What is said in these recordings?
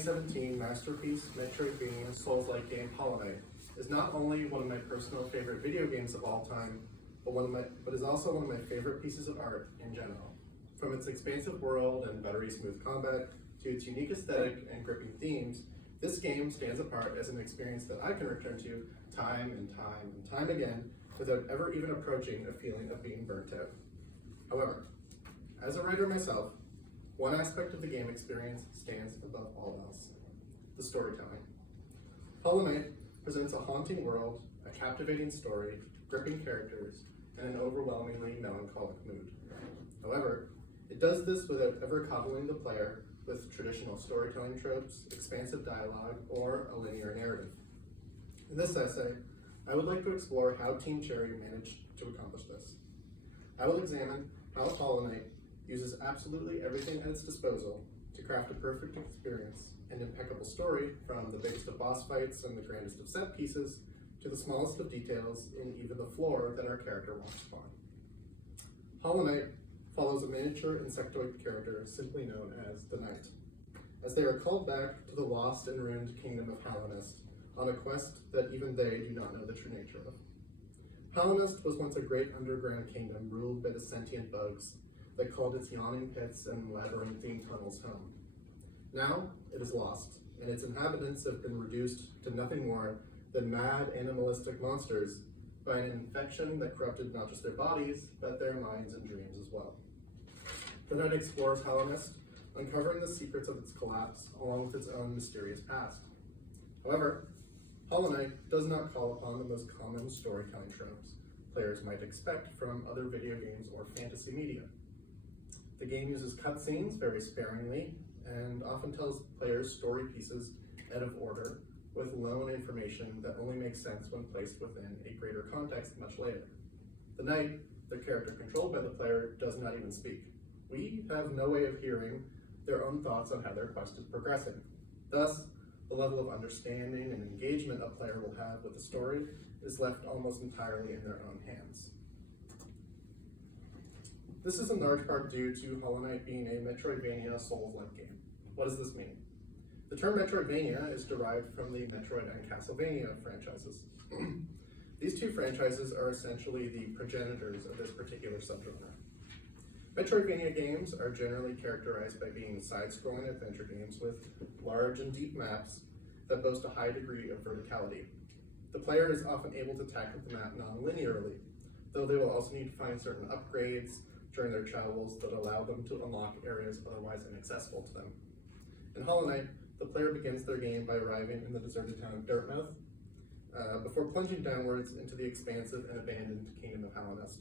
2017 masterpiece Metroidvania Souls-like game Hollow Knight is not only one of my personal favorite video games of all time, but is also one of my favorite pieces of art in general. From its expansive world and buttery smooth combat to its unique aesthetic and gripping themes, this game stands apart as an experience that I can return to time and time and time again without ever even approaching a feeling of being burnt out. However, as a writer myself, one aspect of the game experience stands above all else: the storytelling. Hollow Knight presents a haunting world, a captivating story, gripping characters, and an overwhelmingly melancholic mood. However, it does this without ever coddling the player with traditional storytelling tropes, expansive dialogue, or a linear narrative. In this essay, I would like to explore how Team Cherry managed to accomplish this. I will examine how Hollow Knight uses absolutely everything at its disposal to craft a perfect experience and impeccable story, from the biggest of boss fights and the grandest of set pieces to the smallest of details in even the floor that our character walks upon. Hollow Knight follows a miniature insectoid character simply known as the Knight, as they are called back to the lost and ruined kingdom of Hallownest on a quest that even they do not know the true nature of. Hallownest was once a great underground kingdom ruled by the sentient bugs that called its yawning pits and labyrinthine tunnels home. Now, it is lost, and its inhabitants have been reduced to nothing more than mad, animalistic monsters by an infection that corrupted not just their bodies, but their minds and dreams as well. The Knight explores Hallownest, uncovering the secrets of its collapse, along with its own mysterious past. However, Hollow Knight does not call upon the most common storytelling tropes players might expect from other video games or fantasy media. The game uses cutscenes very sparingly and often tells players story pieces out of order, with lone information that only makes sense when placed within a greater context much later. The Knight, the character controlled by the player, does not even speak. We have no way of hearing their own thoughts on how their quest is progressing. Thus, the level of understanding and engagement a player will have with the story is left almost entirely in their own hands. This is in large part due to Hollow Knight being a Metroidvania Souls-like game. What does this mean? The term Metroidvania is derived from the Metroid and Castlevania franchises. These two franchises are essentially the progenitors of this particular subgenre. Metroidvania games are generally characterized by being side-scrolling adventure games with large and deep maps that boast a high degree of verticality. The player is often able to tackle the map non-linearly, though they will also need to find certain upgrades during their travels that allow them to unlock areas otherwise inaccessible to them. In Hollow Knight, the player begins their game by arriving in the deserted town of Durden, before plunging downwards into the expansive and abandoned kingdom of Hallownest.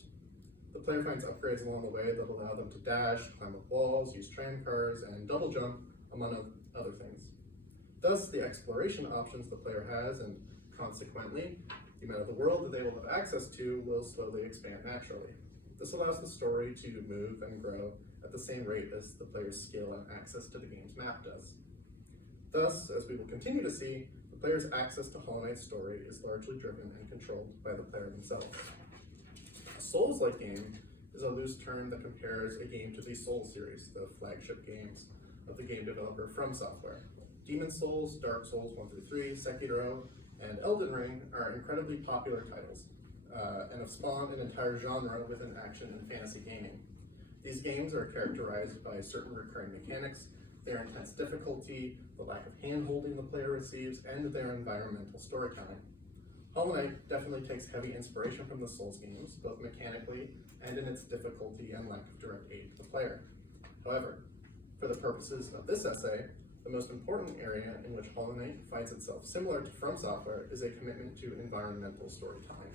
The player finds upgrades along the way that allow them to dash, climb up walls, use tram cars, and double jump, among other things. Thus, the exploration options the player has, and consequently, the amount of the world that they will have access to, will slowly expand naturally. This allows the story to move and grow at the same rate as the player's skill and access to the game's map does. Thus, as we will continue to see, the player's access to Hollow Knight's story is largely driven and controlled by the player themselves. A Souls-like game is a loose term that compares a game to the Souls series, the flagship games of the game developer From Software. Demon Souls, Dark Souls 1 through 3, Sekiro, and Elden Ring are incredibly popular titles, and have spawned an entire genre within action and fantasy gaming. These games are characterized by certain recurring mechanics, their intense difficulty, the lack of hand-holding the player receives, and their environmental storytelling. Hollow Knight definitely takes heavy inspiration from the Souls games, both mechanically and in its difficulty and lack of direct aid to the player. However, for the purposes of this essay, the most important area in which Hollow Knight finds itself similar to From Software is a commitment to environmental storytelling.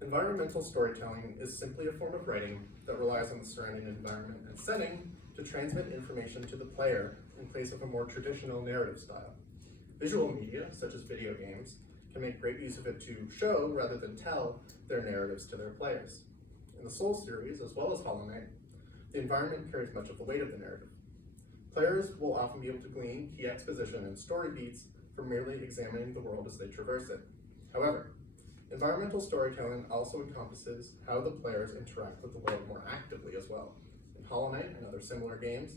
Environmental storytelling is simply a form of writing that relies on the surrounding environment and setting to transmit information to the player in place of a more traditional narrative style. Visual media, such as video games, can make great use of it to show, rather than tell, their narratives to their players. In the Souls series, as well as Hollow Knight, the environment carries much of the weight of the narrative. Players will often be able to glean key exposition and story beats from merely examining the world as they traverse it. However, environmental storytelling also encompasses how the players interact with the world more actively as well. In Hollow Knight and other similar games,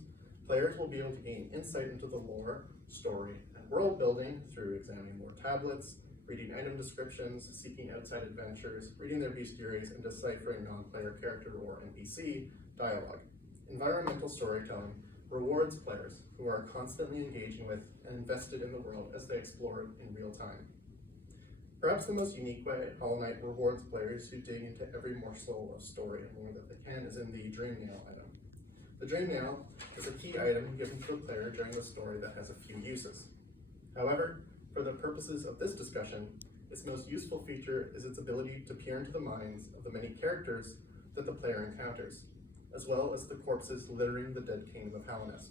Players will be able to gain insight into the lore, story, and world building through examining lore tablets, reading item descriptions, seeking outside adventures, reading their bestiaries, and deciphering non-player character or NPC dialogue. Environmental storytelling rewards players who are constantly engaging with and invested in the world as they explore it in real time. Perhaps the most unique way Hollow Knight rewards players who dig into every morsel of story and lore that they can is in the Dream Nail item. The Dream Nail is a key item given to a player during the story that has a few uses. However, for the purposes of this discussion, its most useful feature is its ability to peer into the minds of the many characters that the player encounters, as well as the corpses littering the dead kingdom of Hallownest.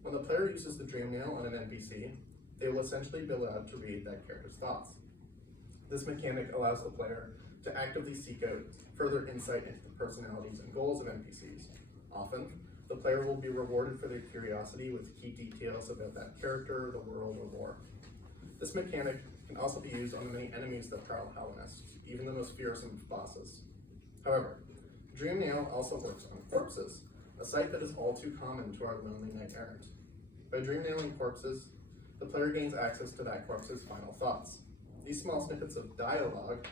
When the player uses the Dream Nail on an NPC, they will essentially be allowed to read that character's thoughts. This mechanic allows the player to actively seek out further insight into the personalities and goals of NPCs. Often, the player will be rewarded for their curiosity with key details about that character, the world, or lore. This mechanic can also be used on the many enemies that prowl Hallownest, even the most fearsome bosses. However, Dream Nail also works on corpses, a sight that is all too common to our lonely knight errant. By dream nailing corpses, the player gains access to that corpse's final thoughts. These small snippets of dialogue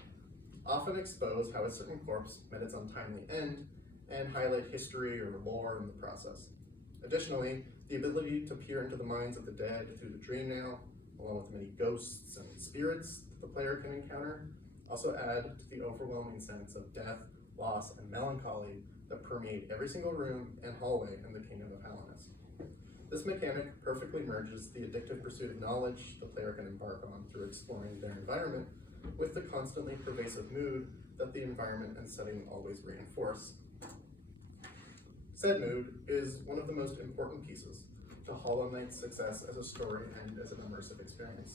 often expose how a certain corpse met its untimely end and highlight history or lore in the process. Additionally, the ability to peer into the minds of the dead through the Dream Nail, along with the many ghosts and spirits that the player can encounter, also add to the overwhelming sense of death, loss, and melancholy that permeate every single room and hallway in the Kingdom of Hallownest. This mechanic perfectly merges the addictive pursuit of knowledge the player can embark on through exploring their environment with the constantly pervasive mood that the environment and setting always reinforce. Said mood is one of the most important pieces to Hollow Knight's success as a story and as an immersive experience.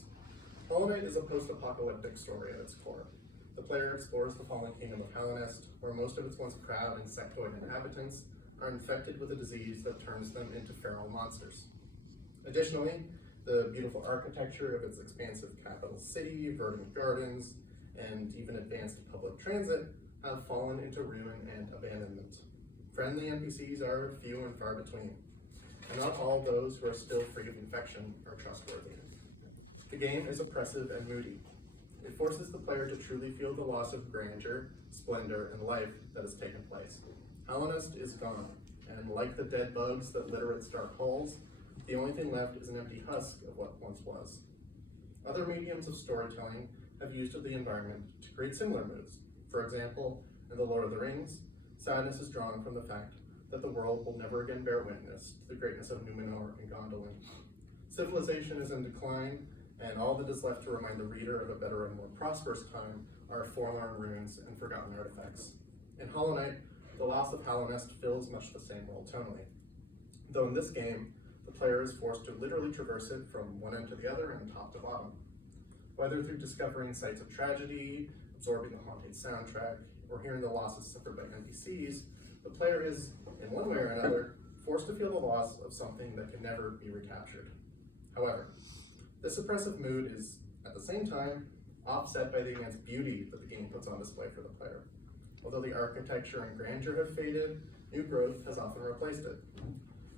Hollow Knight is a post-apocalyptic story at its core. The player explores the fallen kingdom of Hallownest, where most of its once proud insectoid inhabitants are infected with a disease that turns them into feral monsters. Additionally, the beautiful architecture of its expansive capital city, verdant gardens, and even advanced public transit have fallen into ruin and abandonment. Friendly NPCs are few and far between, and not all those who are still free of infection are trustworthy. The game is oppressive and moody. It forces the player to truly feel the loss of grandeur, splendor, and life that has taken place. Hallownest is gone, and like the dead bugs that litter its dark halls, the only thing left is an empty husk of what once was. Other mediums of storytelling have used the environment to create similar moods. For example, in The Lord of the Rings, sadness is drawn from the fact that the world will never again bear witness to the greatness of Numenor and Gondolin. Civilization is in decline, and all that is left to remind the reader of a better and more prosperous time are forlorn ruins and forgotten artifacts. In Hollow Knight, the loss of Hallownest fills much the same role tonally, though in this game, the player is forced to literally traverse it from one end to the other and top to bottom. Whether through discovering sites of tragedy, absorbing the haunting soundtrack, or hearing the losses suffered by NPCs, the player is, in one way or another, forced to feel the loss of something that can never be recaptured. However, this oppressive mood is, at the same time, offset by the immense beauty that the game puts on display for the player. Although the architecture and grandeur have faded, new growth has often replaced it.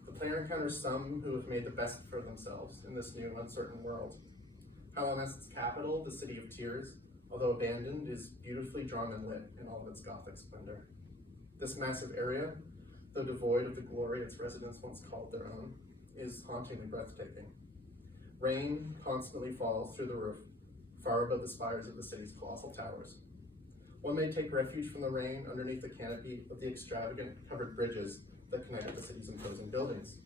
The player encounters some who have made the best for themselves in this new, uncertain world. Hallownest's capital, the City of Tears, although abandoned, is beautifully drawn and lit in all of its Gothic splendor. This massive area, though devoid of the glory its residents once called their own, is hauntingly breathtaking. Rain constantly falls through the roof, far above the spires of the city's colossal towers. One may take refuge from the rain underneath the canopy of the extravagant covered bridges that connect the city's imposing buildings.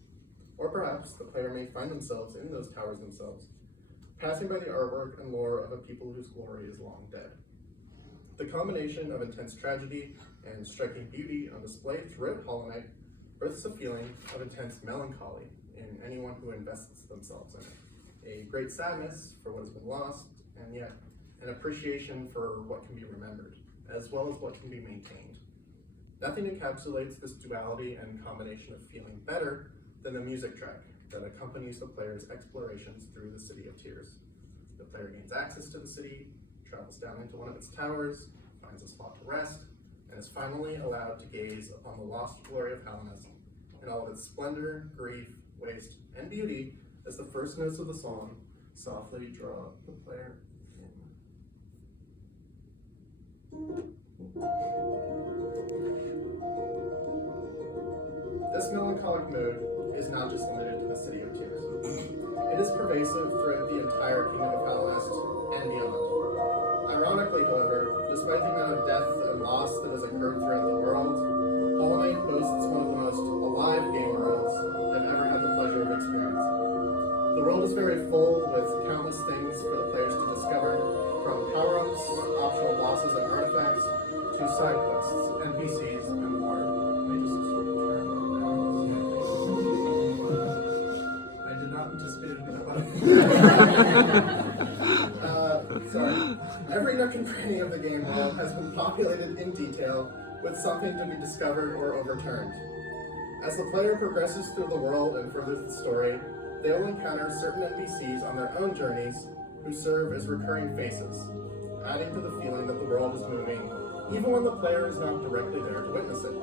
Or perhaps the player may find themselves in those towers themselves, passing by the artwork and lore of a people whose glory is long dead. The combination of intense tragedy and striking beauty on display throughout Hollow Knight births a feeling of intense melancholy in anyone who invests themselves in it. A great sadness for what has been lost, and yet an appreciation for what can be remembered, as well as what can be maintained. Nothing encapsulates this duality and combination of feeling better than the music track that accompanies the player's explorations through the City of Tears. The player gains access to the city, travels down into one of its towers, finds a spot to rest, and is finally allowed to gaze upon the lost glory of Hallownest in all of its splendor, grief, waste, and beauty as the first notes of the song softly draw the player in. This melancholic mood is not just limited to the City of Tears. It is pervasive throughout the entire Kingdom of Halonest and beyond. Ironically, however, despite the amount of death and loss that has occurred throughout the world, Hollow Knight boasts one of the most alive game worlds I've ever had the pleasure of experiencing. The world is very full with countless things for the players to discover, from power-ups, optional bosses and artifacts, to side quests, NPCs, and more. Let me just sort of turn that down. I did not anticipate it that way. Sorry. Every nook and cranny of the game world has been populated in detail with something to be discovered or overturned. As the player progresses through the world and furthers the story, they will encounter certain NPCs on their own journeys who serve as recurring faces, adding to the feeling that the world is moving, even when the player is not directly there to witness it.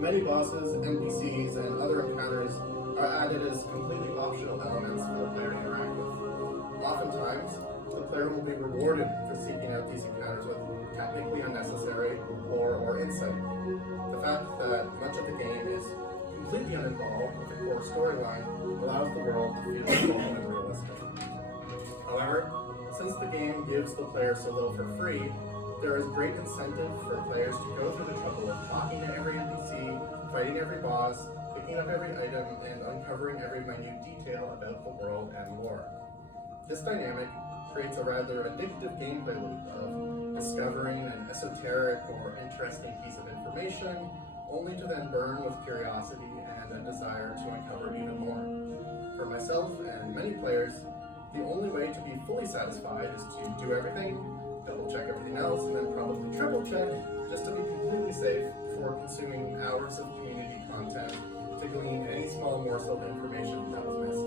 Many bosses, NPCs, and other encounters are added as completely optional elements for the player to interact with. Oftentimes, the player will be rewarded for seeking out these encounters with technically unnecessary lore or insight. The fact that much of the game is completely uninvolved with the core storyline allows the world to feel full and realistic. However, since the game gives the player so little for free, there is great incentive for players to go through the trouble of talking to every NPC, fighting every boss, picking up every item, and uncovering every minute detail about the world and lore. This dynamic creates a rather addictive gameplay loop of discovering an esoteric or interesting piece of information, only to then burn with curiosity and a desire to uncover even more. For myself and many players, the only way to be fully satisfied is to do everything, double check everything else, and then probably triple check just to be completely safe before consuming hours of community content to glean any small morsel of information that was missed.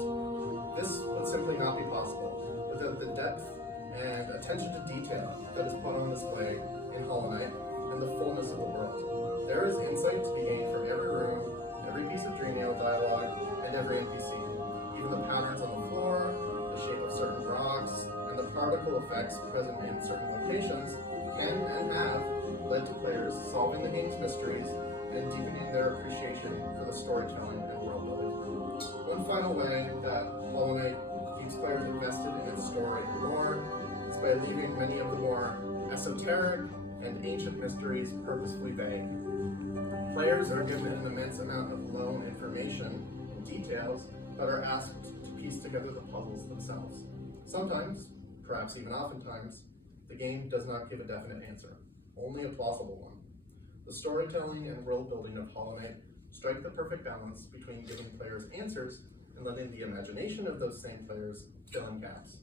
This would simply not be possible without the depth and attention to detail that is put on display in Hollow Knight and the fullness of the world. There is insight to be gained from every room, every piece of Dreamnail dialogue, and every NPC. Even the patterns on the floor, the shape of certain rocks, and the particle effects present in certain locations can and have led to players solving the game's mysteries and deepening their appreciation for the storytelling and world building. One final way that Hollow Knight keeps players invested in its story and lore is by leaving many of the more esoteric and ancient mysteries purposefully vague. Players are given an immense amount of lone information and details, but are asked to piece together the puzzles themselves. Sometimes, perhaps even oftentimes, the game does not give a definite answer, only a plausible one. The storytelling and world building of Hollow Knight strike the perfect balance between giving players answers and letting the imagination of those same players fill in gaps.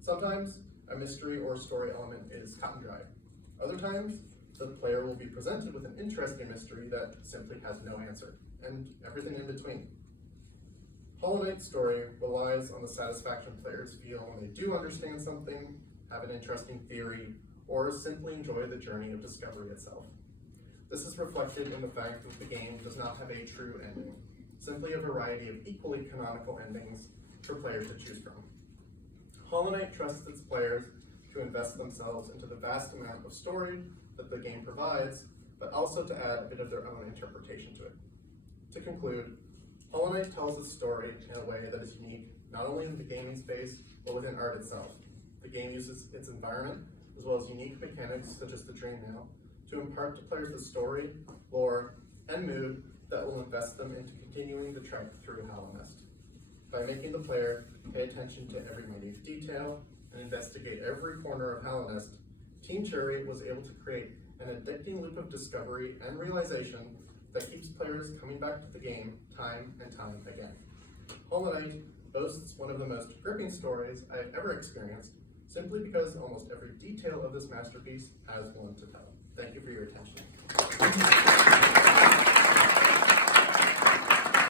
Sometimes, a mystery or story element is cut and dry. Other times, the player will be presented with an interesting mystery that simply has no answer, and everything in between. Hollow Knight's story relies on the satisfaction players feel when they do understand something, have an interesting theory, or simply enjoy the journey of discovery itself. This is reflected in the fact that the game does not have a true ending, simply a variety of equally canonical endings for players to choose from. Hollow Knight trusts its players to invest themselves into the vast amount of story that the game provides, but also to add a bit of their own interpretation to it. To conclude, Hollow Knight tells its story in a way that is unique not only in the gaming space, but within art itself. The game uses its environment, as well as unique mechanics such as the Dreamnail, to impart to players the story, lore, and mood that will invest them into continuing the trek through Halonest. By making the player pay attention to every minute detail and investigate every corner of Halonest, Team Cherry was able to create an addicting loop of discovery and realization that keeps players coming back to the game time and time again. Hollow Knight boasts one of the most gripping stories I have ever experienced, simply because almost every detail of this masterpiece has one to tell. Thank you for your attention.